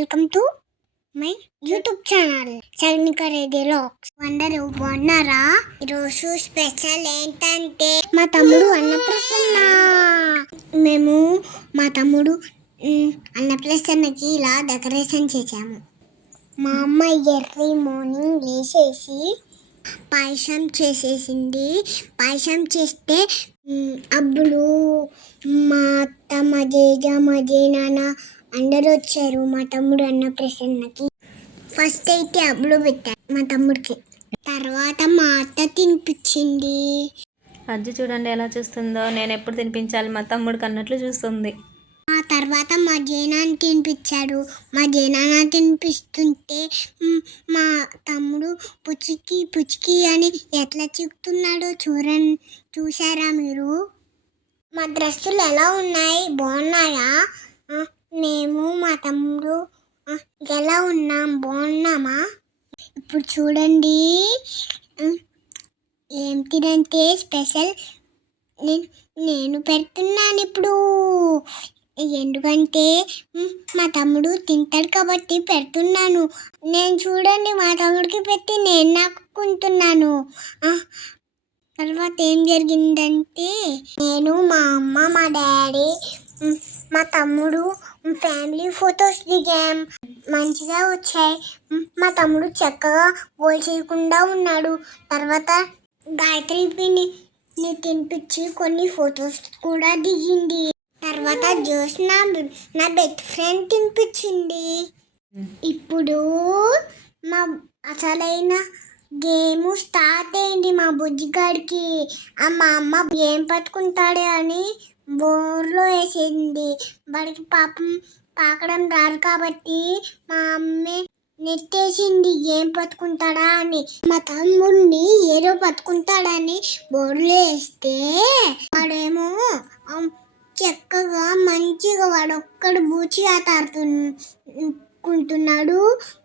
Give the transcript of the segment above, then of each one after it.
Welcome to my YouTube channel సైనిక Reddy vlogs. అందరూ బాగున్నారా? ఈరోజు స్పెషల్ ఏంటంటే మా తమ్ముడు అన్నప్రసన్న. మేము మా తమ్ముడు అన్నప్రసన్నకి ఇలా డెకరేషన్ చేసాము. మా అమ్మ ఎర్లీ మార్నింగ్ లేచేసి పాయసం చేసేసింది. పాయసం చేస్తే అబ్బులు మా అత్త మా జేజ మా జేనాన్న అందరూ వచ్చారు మా తమ్ముడు అన్నప్రసన్నకి. ఫస్ట్ అయితే అబ్బులు పెట్టారు మా తమ్ముడికి. తర్వాత మా అత్త తినిపించింది. అజ్జి చూడండి ఎలా చూస్తుందో. నేను ఎప్పుడు తినిపించాలి మా తమ్ముడికి అన్నట్లు చూస్తుంది. ఆ తర్వాత మా జేనాన్న తినిపించాడు. మా జేనాన్న తినిపిస్తుంటే మా తమ్ముడు పుచ్చికి పుచ్చికి అని ఎట్లా చిక్కుతున్నాడో చూసారా మీరు? మా డ్రెస్సులు ఎలా ఉన్నాయి? బాగున్నాయా? మేము మా తమ్ముడు ఎలా ఉన్నాం? బాగున్నామా? ఇప్పుడు చూడండి ఏంటిదంటే స్పెషల్ నేను పెడుతున్నాను ఇప్పుడు. ఎందుకంటే మా తమ్ముడు తింటాడు కాబట్టి పెడుతున్నాను. నేను చూడండి మా తమ్ముడికి పెట్టి నేను నాకుంటున్నాను. తర్వాత ఏం జరిగిందంటే నేను మా అమ్మ మా డాడీ మా తమ్ముడు ఫ్యామిలీ ఫొటోస్ దిగాం. మంచిగా వచ్చాయి. మా తమ్ముడు చక్కగా గోల్ చేయకుండా ఉన్నాడు. తర్వాత గాయత్రి పిండిని తినిపించి కొన్ని ఫొటోస్ కూడా దిగింది. తర్వాత జోష్న నా బెస్ట్ ఫ్రెండ్ తినిపించింది. ఇప్పుడు మా అసలైన గేమ్ స్టార్ట్ అయింది. మా బుజ్జిగాడికి మా అమ్మ గేమ్ పట్టుకుంటాడే అని బోర్లో వేసింది. వాడికి పాపం పాకడం రాదు కాబట్టి మా అమ్మే నెట్టేసింది ఏం పట్టుకుంటాడా అని. మా తమ్ముడిని ఏదో పట్టుకుంటాడని బోర్లో వేస్తే వాడేమో చక్కగా మంచిగా వాడొక్కడు బూచి ఆట ఆడుకుంటున్నాడు.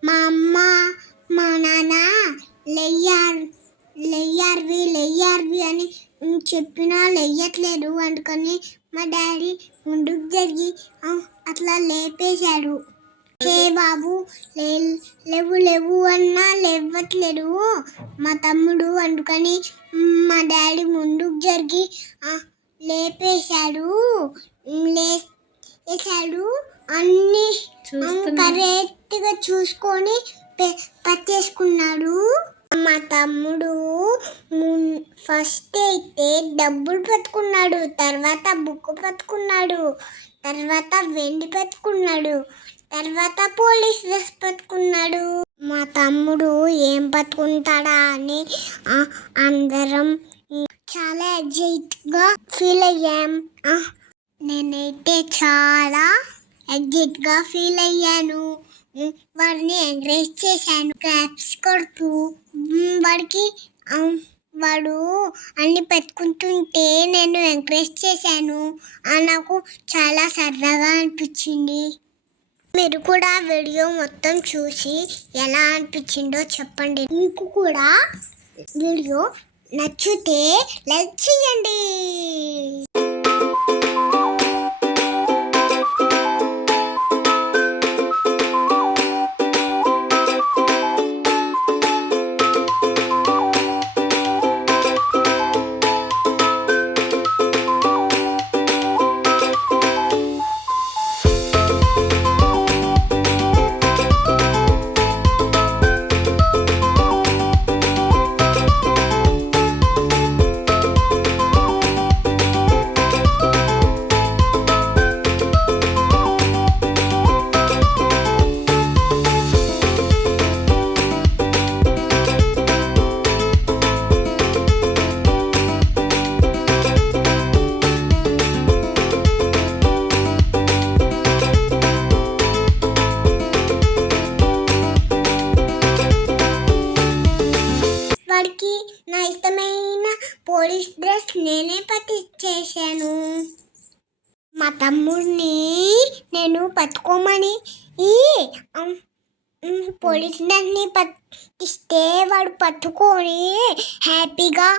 మా అమ్మ మా నాన్న లెయ్యార్వి అని చెప్పినా లెయ్యట్లేదు. అందుకని మా డాడీ ముందుకు జరిగి అట్లా లేపేశాడు. హే బాబు లేవు అన్నా లేవట్లేదు మా తమ్ముడు. అందుకని మా డాడీ ముందుకు జరిగి లేపేశాడు. అన్ని కరెక్ట్గా చూసుకొని పట్టేసుకున్నాడు. మా తమ్ముడు ఫస్ట్ అయితే డబ్బులు పట్టుకున్నాడు. తర్వాత బుక్ పట్టుకున్నాడు. తర్వాత వెండి పట్టుకున్నాడు. తర్వాత పోలీస్ డ్రెస్ పట్టుకున్నాడు. మా తమ్ముడు ఏం పట్టుకుంటాడా అని అందరం చాలా ఎగ్జైట్గా ఫీల్ అయ్యాం. నేనైతే చాలా ఎగ్జైట్గా ఫీల్ అయ్యాను. వాడిని ఎంకరేజ్ చేశాను క్లాప్స్ కొడుతూ. వాడు అన్ని పెట్టుకుంటుంటే నేను ఎంకరేజ్ చేశాను. నాకు చాలా సరదాగా అనిపించింది. మీరు కూడా వీడియో మొత్తం చూసి ఎలా అనిపించిందో చెప్పండి. మీకు కూడా వీడియో నచ్చితే లైక్ చేయండి. నా ఇష్టమైన పోలీస్ డ్రెస్ నేనే పట్టించేసాను. మా తమ్ముడిని నేను పట్టుకోమని పోలీస్ డ్రెస్ని పట్టిస్తే వాడు పట్టుకొని హ్యాపీగా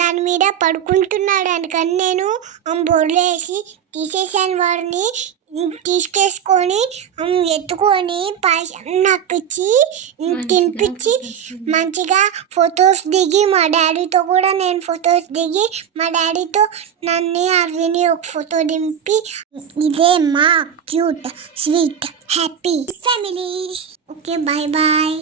దాని మీద పడుకుంటున్నాడు. అందుకని నేను బోర్డు వేసి తీసేసాను వాడిని. తీసుకేసుకొని ఎత్తుకొని పాయసం నాకు ఇచ్చి తినిపించి మంచిగా ఫొటోస్ దిగి మా డాడీతో కూడా నేను ఫొటోస్ దిగి మా డాడీతో నన్ను అవిని ఒక ఫోటో దింపి ఇదే మా cute sweet happy family. Okay bye bye.